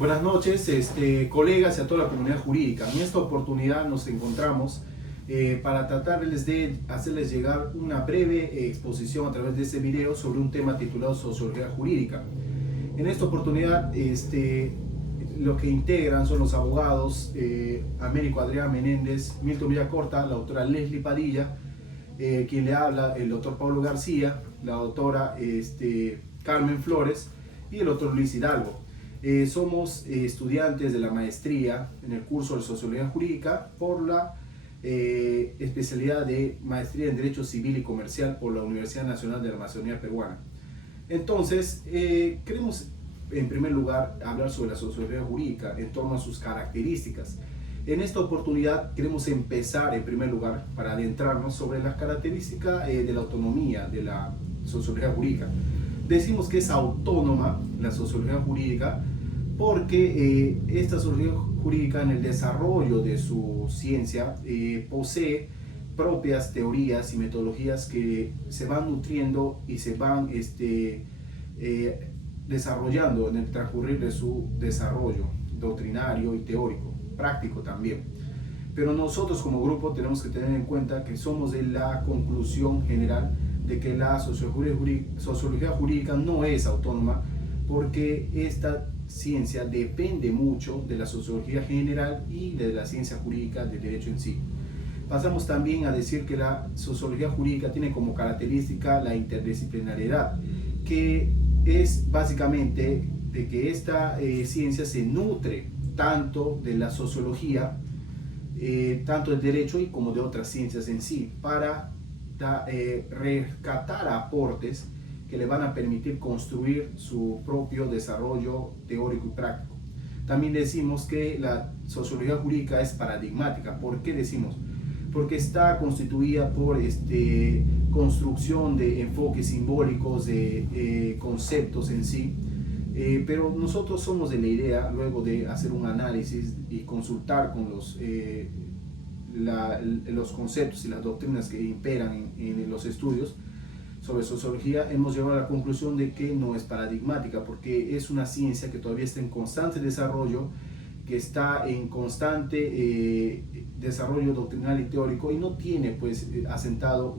Buenas noches, colegas y a toda la comunidad jurídica. En esta oportunidad nos encontramos para tratarles de hacerles llegar una breve exposición a través de este video sobre un tema titulado Sociología Jurídica. En esta oportunidad, lo que integran son los abogados Américo Adrián Menéndez, Milton Villacorta, la doctora Leslie Padilla, quien le habla, el doctor Pablo García, la doctora Carmen Flores y el doctor Luis Hidalgo. Somos estudiantes de la maestría en el curso de Sociología Jurídica por la especialidad de Maestría en Derecho Civil y Comercial por la Universidad Nacional de la Amazonía Peruana. Entonces, queremos en primer lugar hablar sobre la sociología jurídica en torno a sus características. En esta oportunidad queremos empezar en primer lugar para adentrarnos sobre las características de la autonomía de la sociología jurídica. Decimos que es autónoma la sociología jurídica porque esta sociología jurídica en el desarrollo de su ciencia posee propias teorías y metodologías que se van nutriendo y se van desarrollando en el transcurrir de su desarrollo doctrinario y teórico, práctico también. Pero nosotros como grupo tenemos que tener en cuenta que somos de la conclusión general de que la sociología jurídica no es autónoma porque esta ciencia depende mucho de la sociología general y de la ciencia jurídica del derecho en sí. Pasamos también a decir que la sociología jurídica tiene como característica la interdisciplinariedad, que es básicamente de que esta ciencia se nutre tanto de la sociología, tanto del derecho y como de otras ciencias en sí, para rescatar aportes que le van a permitir construir su propio desarrollo teórico y práctico. También decimos que la sociología jurídica es paradigmática. ¿Por qué decimos? Porque está constituida por construcción de enfoques simbólicos, de conceptos en sí, pero nosotros somos de la idea, luego de hacer un análisis y consultar con los conceptos y las doctrinas que imperan en los estudios sobre sociología, hemos llegado a la conclusión de que no es paradigmática, porque es una ciencia que todavía está en constante desarrollo, que está en constante desarrollo doctrinal y teórico y no tiene pues asentado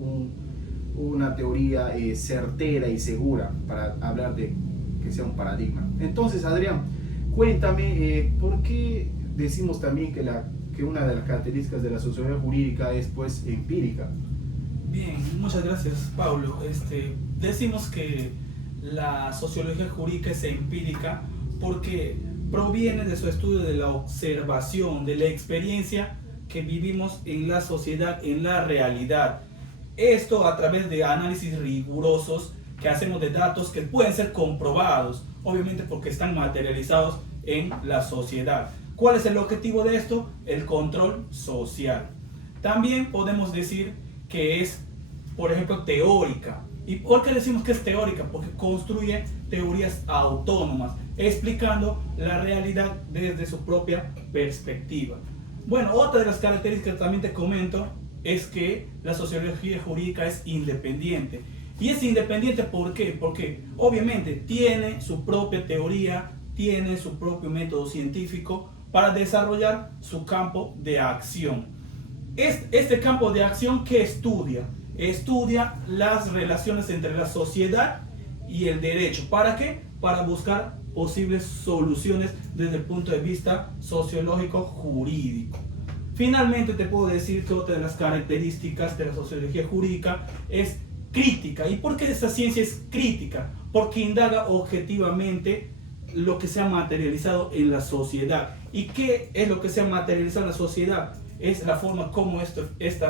una teoría certera y segura para hablar de que sea un paradigma. Entonces, Adrián, cuéntame por qué decimos también que una de las características de la sociología jurídica es pues empírica. Bien, muchas gracias, Pablo. Decimos que la sociología jurídica es empírica porque proviene de su estudio de la observación, de la experiencia que vivimos en la sociedad, en la realidad. Esto a través de análisis rigurosos que hacemos de datos que pueden ser comprobados, obviamente porque están materializados en la sociedad. ¿Cuál es el objetivo de esto? El control social. También podemos decir que es, por ejemplo, teórica. ¿Y por qué decimos que es teórica? Porque construye teorías autónomas, explicando la realidad desde su propia perspectiva. Bueno, otra de las características que también te comento es que la sociología jurídica es independiente. Y es independiente, ¿por qué? Porque obviamente tiene su propia teoría, tiene su propio método científico para desarrollar su campo de acción. Este campo de acción, ¿qué estudia? Estudia las relaciones entre la sociedad y el derecho. ¿Para qué? Para buscar posibles soluciones desde el punto de vista sociológico jurídico. Finalmente te puedo decir que otra de las características de la sociología jurídica es crítica. ¿Y por qué esta ciencia es crítica? Porque indaga objetivamente lo que se ha materializado en la sociedad. ¿Y qué es lo que se ha materializado en la sociedad? Es la forma como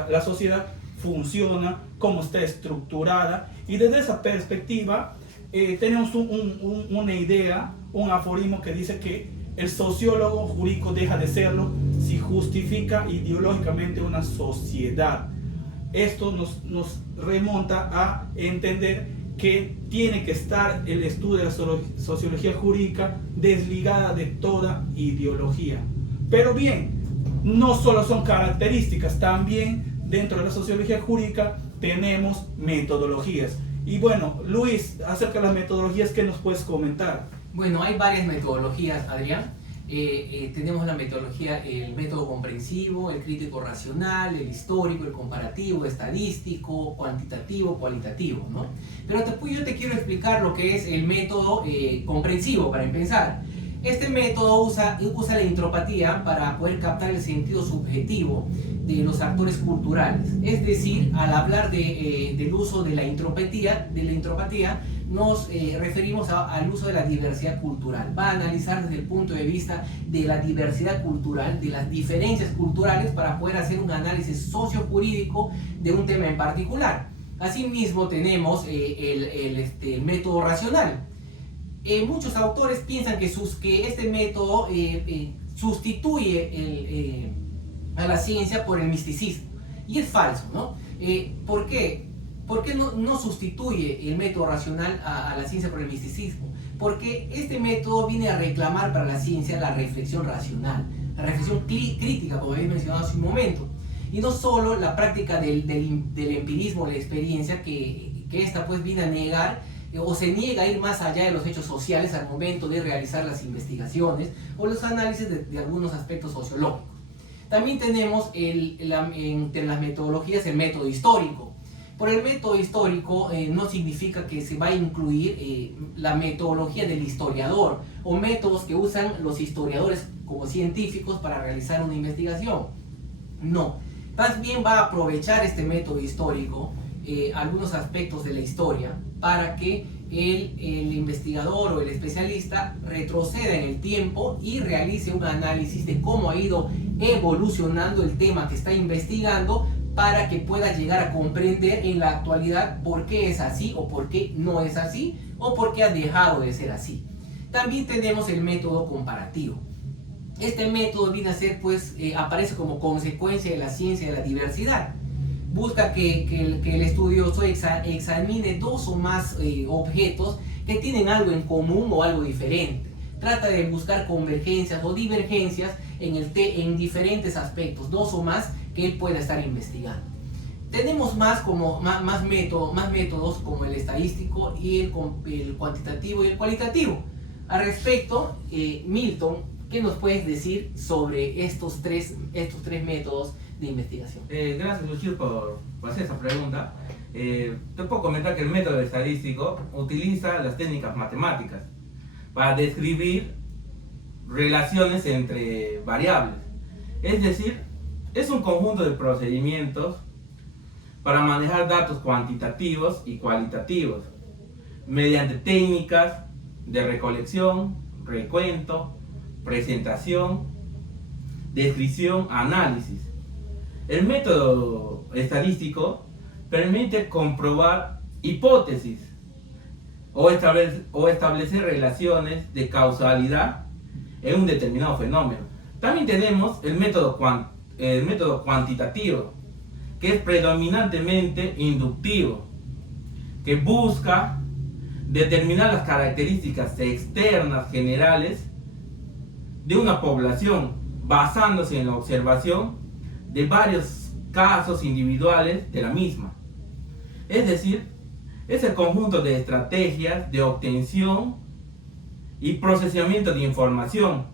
la sociedad funciona, cómo está estructurada, y desde esa perspectiva tenemos una idea, un aforismo que dice que el sociólogo jurídico deja de serlo si justifica ideológicamente una sociedad. Esto nos remonta a entender que tiene que estar el estudio de la sociología jurídica desligada de toda ideología. Pero bien, no solo son características, también dentro de la sociología jurídica tenemos metodologías. Y bueno, Luis, acerca de las metodologías, ¿qué nos puedes comentar? Bueno, hay varias metodologías, Adrián. Tenemos la metodología, el método comprensivo, el crítico racional, el histórico, el comparativo, estadístico, cuantitativo, cualitativo, ¿no? Pero yo te quiero explicar lo que es el método comprensivo, para empezar. Este método usa la intropatía para poder captar el sentido subjetivo de los actores culturales. Es decir, al hablar del uso de la intropatía nos referimos al uso de la diversidad cultural. Va a analizar desde el punto de vista de la diversidad cultural, de las diferencias culturales, para poder hacer un análisis sociojurídico de un tema en particular. Asimismo tenemos el método racional. Muchos autores piensan que este método sustituye a la ciencia por el misticismo. Y es falso, ¿no? ¿Por qué? ¿Por qué no sustituye el método racional a la ciencia por el misticismo? Porque este método viene a reclamar para la ciencia la reflexión racional, la reflexión crítica, como habéis mencionado hace un momento. Y no solo la práctica del empirismo, la experiencia, que esta pues viene a negar o se niega a ir más allá de los hechos sociales al momento de realizar las investigaciones o los análisis de algunos aspectos sociológicos. También tenemos entre las metodologías el método histórico. Por el método histórico no significa que se va a incluir la metodología del historiador o métodos que usan los historiadores como científicos para realizar una investigación. No, más bien va a aprovechar este método histórico algunos aspectos de la historia para que el investigador o el especialista retroceda en el tiempo y realice un análisis de cómo ha ido evolucionando el tema que está investigando, para que pueda llegar a comprender en la actualidad por qué es así o por qué no es así o por qué ha dejado de ser así. También tenemos el método comparativo. Este método viene a ser, pues, aparece como consecuencia de la ciencia de la diversidad. Busca que el estudioso examine dos o más objetos que tienen algo en común o algo diferente. Trata de buscar convergencias o divergencias en diferentes aspectos, dos o más, que él pueda estar investigando. Tenemos más métodos como el estadístico y el cuantitativo y el cualitativo. Al respecto, Milton, ¿qué nos puedes decir sobre estos tres métodos de investigación? Gracias, Lucio, por hacer esa pregunta. Te puedo comentar que el método estadístico utiliza las técnicas matemáticas para describir relaciones entre variables. Es decir, es un conjunto de procedimientos para manejar datos cuantitativos y cualitativos mediante técnicas de recolección, recuento, presentación, descripción, análisis. El método estadístico permite comprobar hipótesis o establecer relaciones de causalidad en un determinado fenómeno. También tenemos el método cuantitativo, que es predominantemente inductivo, que busca determinar las características externas generales de una población basándose en la observación de varios casos individuales de la misma. Es decir, es el conjunto de estrategias de obtención y procesamiento de información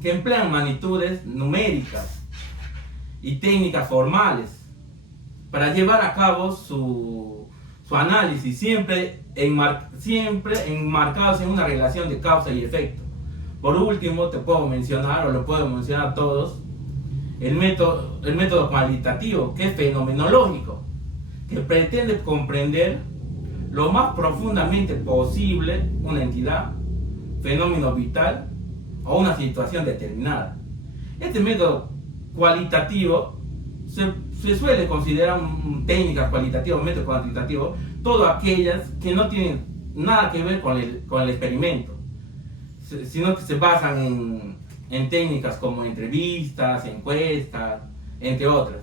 que emplean magnitudes numéricas y técnicas formales para llevar a cabo su análisis, siempre enmarcados en una relación de causa y efecto. Por último, te puedo mencionar, o lo puedo mencionar a todos, el método cualitativo, que es fenomenológico, que pretende comprender lo más profundamente posible una entidad, fenómeno vital o una situación determinada. Este método cualitativo se suele considerar técnicas cualitativas, método cuantitativo, todas aquellas que no tienen nada que ver con el experimento, sino que se basan en técnicas como entrevistas, encuestas, entre otras.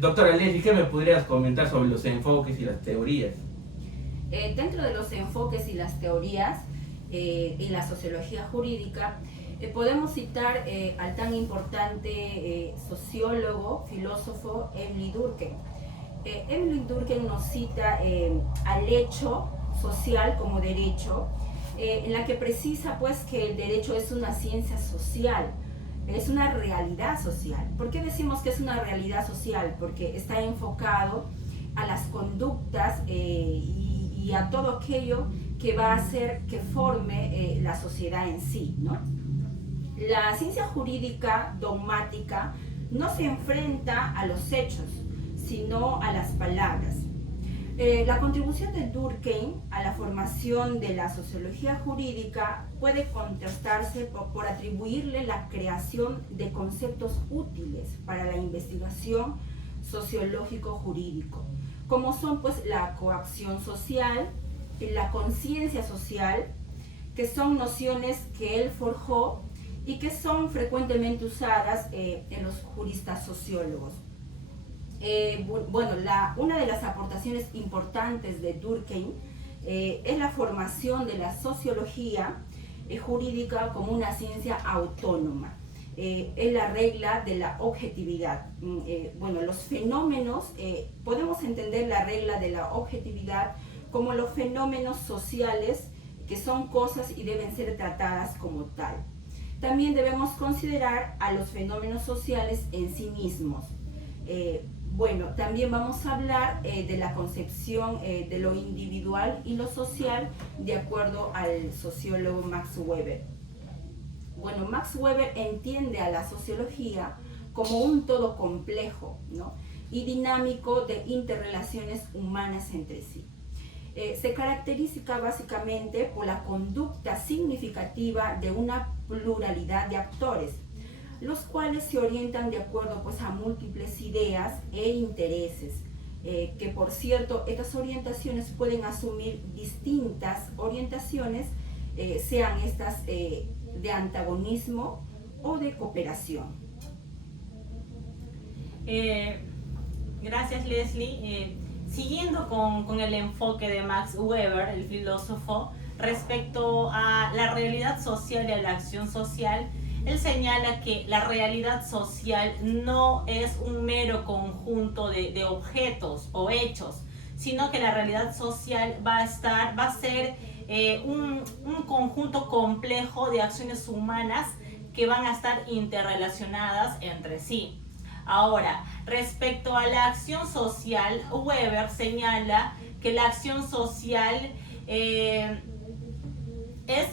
Doctora Leslie, ¿qué me podrías comentar sobre los enfoques y las teorías? Dentro de los enfoques y las teorías en la sociología jurídica, podemos citar al tan importante sociólogo, filósofo Emile Durkheim. Emile Durkheim nos cita al hecho social como derecho, en la que precisa pues que el derecho es una ciencia social, es una realidad social. ¿Por qué decimos que es una realidad social? Porque está enfocado a las conductas y a todo aquello que va a hacer que forme la sociedad en sí, ¿no? La ciencia jurídica dogmática no se enfrenta a los hechos, sino a las palabras. La contribución de Durkheim a la formación de la sociología jurídica puede contrastarse por atribuirle la creación de conceptos útiles para la investigación sociológico-jurídico, como son pues la coacción social, la conciencia social, que son nociones que él forjó y que son frecuentemente usadas en los juristas sociólogos. Bueno, una de las aportaciones importantes de Durkheim es la formación de la sociología jurídica como una ciencia autónoma. Es la regla de la objetividad. Bueno, los fenómenos, podemos entender la regla de la objetividad como los fenómenos sociales que son cosas y deben ser tratadas como tal. También debemos considerar a los fenómenos sociales en sí mismos. Bueno, también vamos a hablar de la concepción de lo individual y lo social de acuerdo al sociólogo Max Weber. Bueno, Max Weber entiende a la sociología como un todo complejo, ¿no?, y dinámico de interrelaciones humanas entre sí. Se caracteriza básicamente por la conducta significativa de una pluralidad de actores, los cuales se orientan de acuerdo pues a múltiples ideas e intereses, que por cierto estas orientaciones pueden asumir distintas orientaciones, sean estas de antagonismo o de cooperación. Gracias, Leslie. Siguiendo con el enfoque de Max Weber, el filósofo, respecto a la realidad social y a la acción social, él señala que la realidad social no es un mero conjunto de objetos o hechos, sino que la realidad social va a ser un conjunto complejo de acciones humanas que van a estar interrelacionadas entre sí. Ahora, respecto a la acción social, Weber señala que la acción social es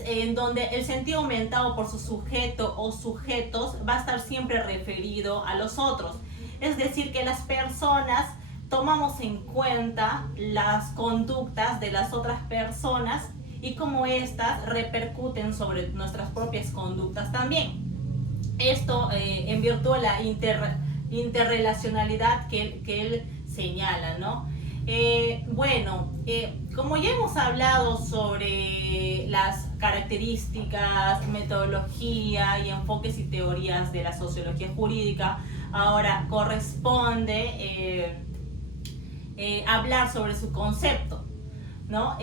en donde el sentido aumentado por su sujeto o sujetos va a estar siempre referido a los otros. Es decir, que las personas tomamos en cuenta las conductas de las otras personas y cómo éstas repercuten sobre nuestras propias conductas también. Esto en virtud de la interrelacionalidad que él señala, ¿no? Como ya hemos hablado sobre las características, metodología y enfoques y teorías de la sociología jurídica, ahora corresponde hablar sobre su concepto, ¿no?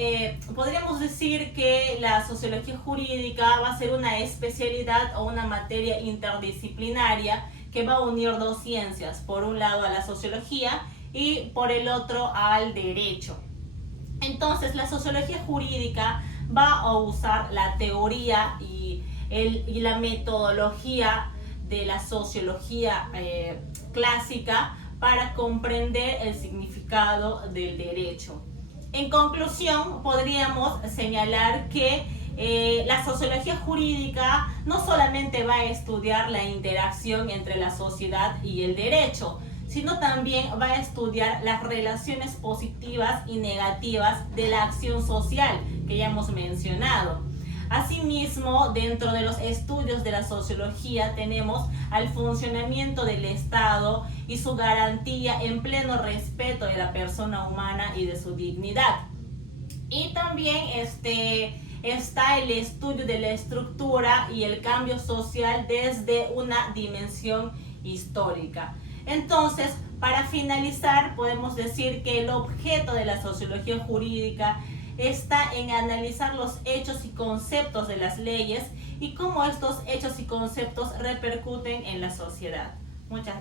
Podríamos decir que la sociología jurídica va a ser una especialidad o una materia interdisciplinaria que va a unir dos ciencias, por un lado a la sociología y por el otro al derecho. Entonces la sociología jurídica va a usar la teoría y la metodología de la sociología clásica para comprender el significado del derecho. En conclusión, podríamos señalar que la sociología jurídica no solamente va a estudiar la interacción entre la sociedad y el derecho, sino también va a estudiar las relaciones positivas y negativas de la acción social que ya hemos mencionado. Asimismo, dentro de los estudios de la sociología tenemos al funcionamiento del Estado y su garantía en pleno respeto de la persona humana y de su dignidad. Y también está el estudio de la estructura y el cambio social desde una dimensión histórica. Entonces, para finalizar, podemos decir que el objeto de la sociología jurídica está en analizar los hechos y conceptos de las leyes y cómo estos hechos y conceptos repercuten en la sociedad. Muchas gracias.